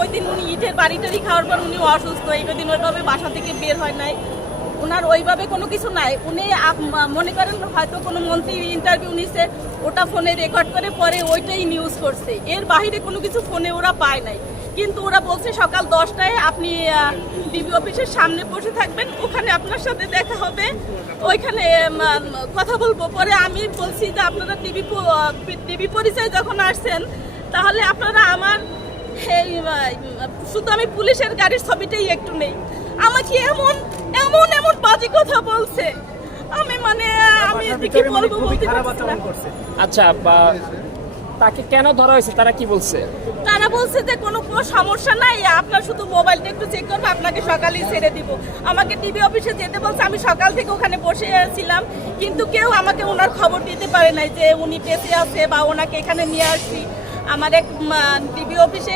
ওই দিন উনি ইটের বাড়িটারি খাওয়ার পর উনি অসুস্থ, এই দিন ওইভাবে বাসা থেকে বের হয় নাই, ওনার ওইভাবে কোনো কিছু নাই। উনি মনে করেন হয়তো কোনো মন্ত্রী ইন্টারভিউ নিছে, ওটা ফোনে রেকর্ড করে পরে ওইটাই নিউজ করছে, এর বাইরে কোনো কিছু ফোনে ওরা পায় নাই। কিন্তু ওরা বলছে সকাল 10টায় আপনি ডিবি অফিসের সামনে বসে থাকবেন, ওখানে আপনার সাথে দেখা হবে, ওইখানে কথা বলবো। পরে আমি বলছি যে আপনারা ডিবি পরিচয় যখন আসছেন তাহলে আপনারা আমার শুধু আমি পুলিশের গাড়ির ছবিটাই একটু নেই। আমাকে এমন এমন এমন বাজে কথা বলছে, আমি কি বলবো বলতে পারছি না। আচ্ছা, তাকে কেন ধরা হয়েছে তারা কি বলছে? তারা বলছে যে কোনো সমস্যা নাই, আপনার শুধু মোবাইলটা একটু চেক করবো, আপনাকে সকালেই ছেড়ে দিব। আমাকে ডিবি অফিসে যেতে বলছে, আমি সকাল থেকে ওখানে বসে ছিলাম, কিন্তু কেউ আমাকে ওনার খবর দিতে পারে নাই যে উনি বেঁচে আছে বা ওনাকে এখানে নিয়ে আসছি। আমার এক ডিবি অফিসে